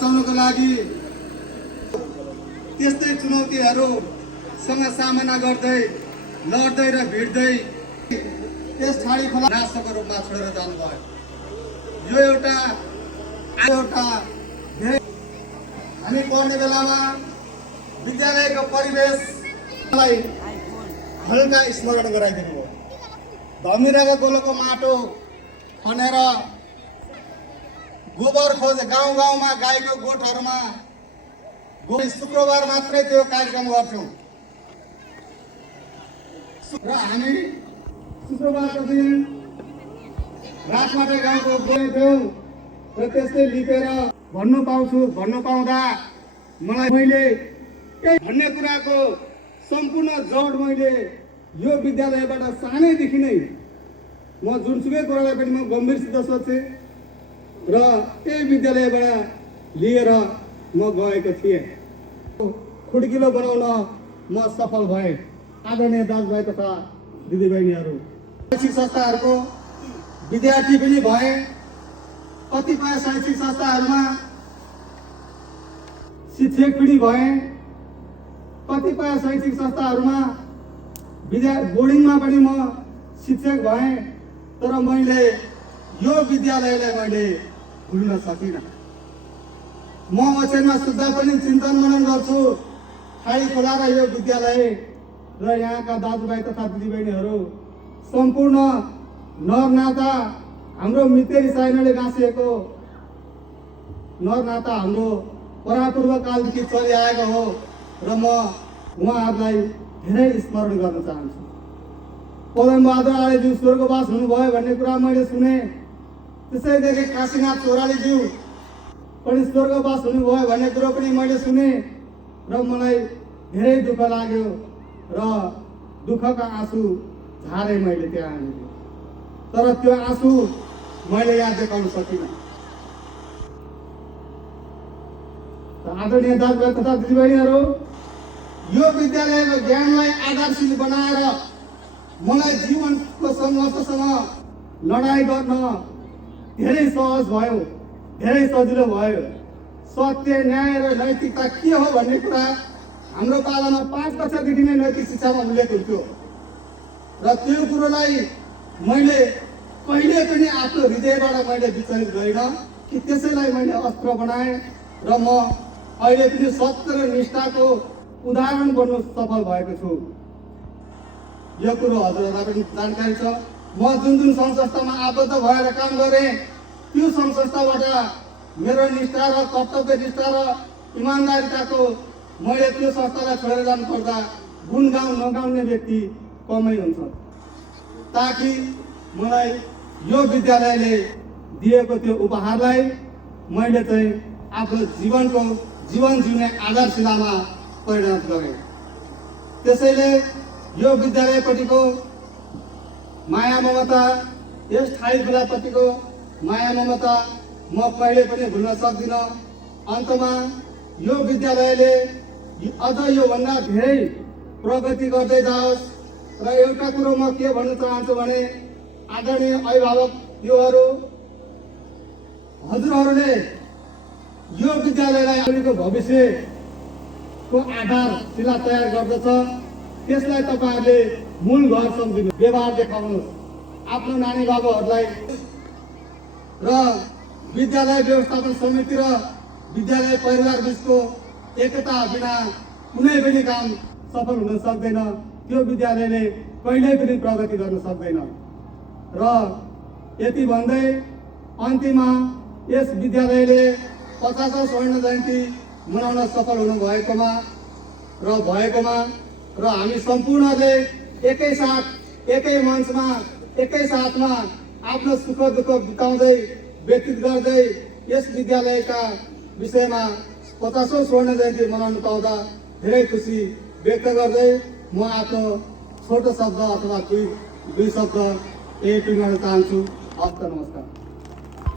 बचाउनको लागि त्यस्तै चुनौतीहरूसँग सामना गर्दै लड्दै र भिड्दै त्यस ठाडी खोला राष्ट्रको रूपमा छोडेर जानुभयो। यो एउटा हामी पढ्ने बेलामा विद्यालयको परिवेशलाई हल्का स्मरण गराइदिनु हो। धमिराको गोलोको माटो खनेर गोबर खोजे गाउँ गाउँमा गाईको गोठहरूमा शुक्रबार मात्रै त्यो कार्यक्रम गर्थ्यौँ र हामी शुक्रबारको दिन रातमाटे गाउँको गएथ्यौँ र त्यस्तै लिपेर भन्नु पाउँदा मैले भन्ने कुराको सम्पूर्ण जड मैले यो विद्यालयबाट सानैदेखि नै म जुनसुकै कुरालाई पनि म गम्भीरसित सोच्थेँ र त्यही विद्यालयबाट लिएर म गएको थिएँ। खुड्किलो बनाउन म सफल भएँ। आदरणीय दाजुभाइ तथा दिदीबहिनीहरू, शैक्षिक संस्थाहरूको विद्यार्थी पनि भएँ। कतिपय शैक्षिक संस्थाहरूमा शिक्षक पनि भएँ। कतिपय शैक्षिक संस्थाहरूमा बोर्डिङमा पनि म शिक्षक भएँ। तर मैले यो विद्यालयलाई मैले भुल्न सकिनँ। म ओछ्यानमा सुत्दा पनि चिन्तन मनन गर्छु ठाडी खोला र यो विद्यालय र यहाँका दाजुभाइ तथा दिदीबहिनीहरू सम्पूर्ण नरनाता हाम्रो मितेरी साइनाले गाँसिएको नरनाता हाम्रो परापूर्व कालदेखि चलिआएको हो र म उहाँहरूलाई धेरै स्मरण गर्न चाहन्छु। पदमबहादुर आलेज्यू स्वर्गवास हुनुभयो भन्ने कुरा मैले सुने। त्यसै गरी काशीनाथ चौरालीज्यू पनि स्वर्गवास हुनुभयो भन्ने कुरो पनि मैले सुने र मलाई धेरै दुःख लाग्यो र दुःखका आँसु झारे मैले त्यहाँ। तर त्यो आँसु मैले यहाँ देखाउन सकिनँ। आदरणीय दाजुभाइ तथा दिदीबहिनीहरू, यो विद्यालयको ज्ञानलाई आधारशील बनाएर मलाई जीवनको सङ्घर्षसँग लडाइँ गर्न धेरै सहज भयो, धेरै सजिलो भयो। सत्य, न्याय र नैतिकता के हो भन्ने कुरा हाम्रो पालामा 5 कक्षादेखि नै नैतिक शिक्षामा उल्लेख हुन्थ्यो र त्यो कुरोलाई मैले कहिले पनि आफ्नो हृदयबाट मैले विचलित गरिनँ कि त्यसैलाई मैले अस्त्र बनाएँ र म अहिले पनि सत्य र निष्ठाको उदाहरण बन्नु सफल भएको छु। यो कुरो हजुरहरूलाई पनि जानकारी छ। म जुन सङ्घ संस्थामा आबद्ध भएर काम गरेँ त्यो सङ्घ संस्थाबाट मेरो निष्ठा र कर्तव्य निष्ठा र इमान्दारिताको मैले त्यो संस्थालाई छोडेर जानुपर्दा गुणगाउँ नगाउने व्यक्ति कमै हुन्छ। ताकि मलाई यो विद्यालयले दिएको त्यो उपहारलाई मैले चाहिँ आफ्नो जीवन जिउने आधारशिलामा परिणत गरेँ। त्यसैले यो विद्यालयपट्टिको माया ममता, यस ठाडी खोलापट्टिको माया ममता म कहिले पनि भुल्न सक्दिनँ। अन्तमा यो विद्यालयले अझ योभन्दा धेरै प्रगति गर्दै जाओस् र एउटा कुरो म के भन्न चाहन्छु भने आदरणीय अभिभावक योहरू, हजुरहरूले यो विद्यालयलाई अहिलेको भविष्यको आधारशिला तयार गर्दछ। त्यसलाई तपाईँहरूले मूल घर सम्झिनु, व्यवहार देखाउनुहोस् आफ्नो नानी बाबुहरूलाई। र विद्यालय व्यवस्थापन समिति र विद्यालय परिवार बिचको एकता बिना कुनै पनि काम सफल हुन सक्दैन। त्यो विद्यालयले कहिल्यै पनि प्रगति गर्न सक्दैन। र यति भन्दै अन्तिममा यस विद्यालयले 50औं स्वर्ण जयन्ती मनाउन सफल हुनु भएकोमा र हामी सम्पूर्णले एकैसाथ एकै मञ्चमा एकैसाथमा आफ्नो सुख दुःख बिताउँदै व्यतीत गर्दै यस विद्यालयका विषयमा 50औं स्वर्ण जयन्ती मनाउन पाउँदा धेरै खुसी व्यक्त गर्दै म आफ्नो छोटो शब्द अथवा दुई शब्द यही टुङ्गाउन चाहन्छु। हस्त नमस्कार।